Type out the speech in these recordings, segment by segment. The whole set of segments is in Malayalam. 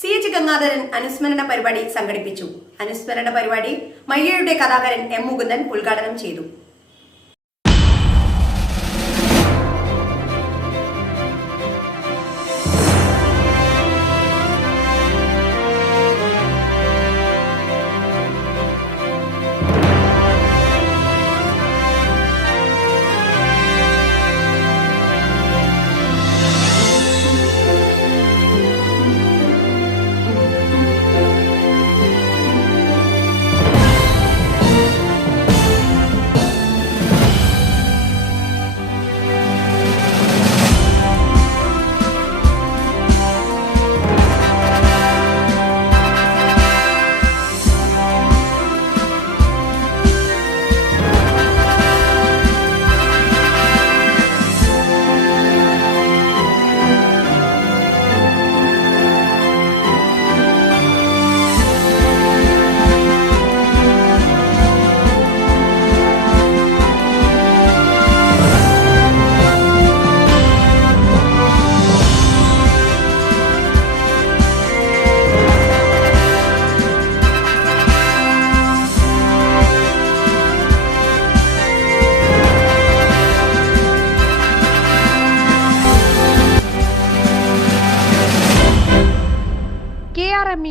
സി എച്ച് ഗംഗാധരൻ അനുസ്മരണ പരിപാടി സംഘടിപ്പിച്ചു. അനുസ്മരണ പരിപാടി മയ്യയുടെ കഥാകാരൻ എം മുകുന്ദൻ ഉദ്ഘാടനം ചെയ്തു.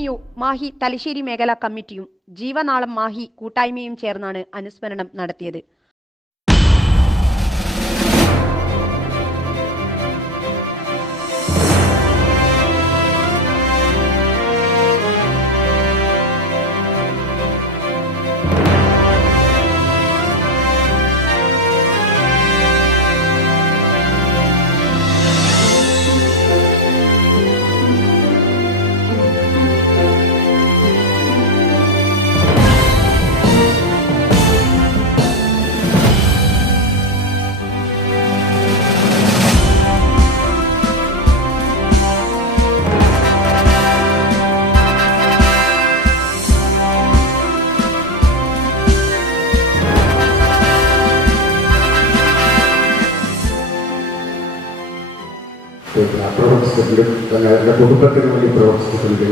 യു മാഹി തലശ്ശേരി മേഖലാ കമ്മിറ്റിയും ജീവനാളം മാഹി കൂട്ടായ്മയും ചേർന്നാണ് അനുസ്മരണം നടത്തിയത് പിന്നെ പ്രവർത്തിച്ചിട്ടുണ്ട്. പിന്നെ അവരുടെ കുടുംബത്തിന് വേണ്ടി പ്രവർത്തിച്ചിട്ടുണ്ട്.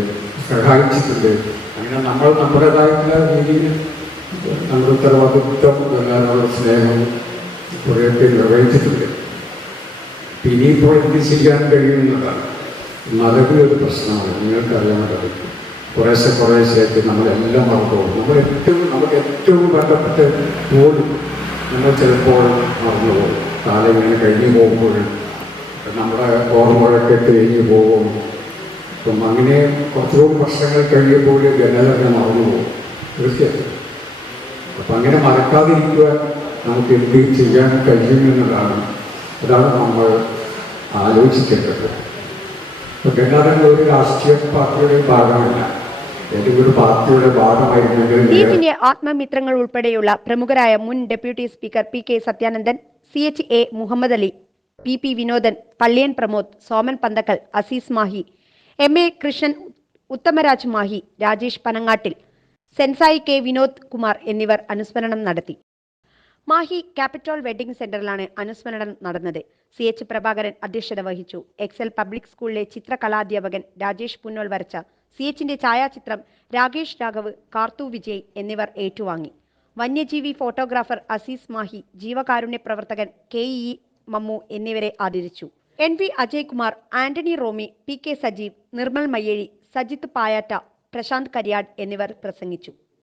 സഹായിച്ചിട്ടുണ്ട്. അങ്ങനെ നമ്മൾ നമ്മുടേതായിട്ടുള്ള രീതിയിൽ നമ്മുടെ ഉത്തരവാദിത്വം എല്ലാവരുടെ സ്നേഹം കുറേയൊക്കെ നിർവഹിച്ചിട്ടുണ്ട് ഇനിയിപ്പോൾ എനിക്ക് ചെയ്യാൻ കഴിയുന്നതാണ്. മറവി ഒരു പ്രശ്നമാണ്. നിങ്ങൾക്കറിയാമല്ലോ കുറേശ്ശെ കുറേശ്ശേക്ക് നമ്മളെല്ലാം മറന്നുപോകും. നമ്മൾ ഏറ്റവും നമുക്ക് ഏറ്റവും ബന്ധപ്പെട്ട് പോലും നമ്മൾ ചിലപ്പോൾ മറന്നു പോകും കാലം ഇങ്ങനെ കഴിഞ്ഞു പോകുമ്പോൾ നമ്മുടെ ഓർമ്മകളൊക്കെ തേഞ്ഞു പോകും. അപ്പം അങ്ങനെ കുറച്ചുകൂടി വർഷങ്ങൾ കഴിയുമ്പോൾ ജനലൊക്കെ മറന്നു പോകും. തീർച്ചയായിട്ടും. അപ്പം അങ്ങനെ മറക്കാതിരിക്കുക നമുക്ക് എന്ത് ചെയ്യാൻ കഴിയുമെന്നതാണ് അതാണ് നമ്മൾ ആലോചിക്കേണ്ടത്. ഗംഗാധരൻ ഒരു രാഷ്ട്രീയ പാർട്ടിയുടെ ഭാഗമല്ല. സി ആത്മമിത്രങ്ങൾ ഉൾപ്പെടെയുള്ള പ്രമുഖരായ മുൻ deputy speaker P K Sathyanandan C H A Muhammad Ali P P Vinodan Palliyan Pramod Soman Panthakkal Aziz Mahi M A Krishnan Uthamaraj Mahi Rajesh Panangattil sensei K Vinod Kumar എന്നിവർ അനുസ്മരണം നടത്തി. മാഹി ക്യാപിറ്റോൾ വെഡിംഗ് സെന്ററിലാണ് അനുസ്മരണം നടന്നത്. സി എച്ച് പ്രഭാകരൻ അധ്യക്ഷത വഹിച്ചു. എക്സൽ പബ്ലിക് സ്കൂളിലെ ചിത്രകലാധ്യാപകൻ രാജേഷ് പുന്നോൾ വരച്ച സി എച്ചിന്റെ ഛായാചിത്രം രാകേഷ് രാഘവ് കാർത്തു വിജയ് എന്നിവർ ഏറ്റുവാങ്ങി. വന്യജീവി ഫോട്ടോഗ്രാഫർ അസീസ് മാഹി ജീവകാരുണ്യ പ്രവർത്തകൻ കെ ഇ മമ്മു എന്നിവരെ ആദരിച്ചു. N V Ajaykumar Antony Romi P K Sajeev Nirmal Mayyazhi Sajith Payatta Prashanth Kariyad എന്നിവർ പ്രസംഗിച്ചു.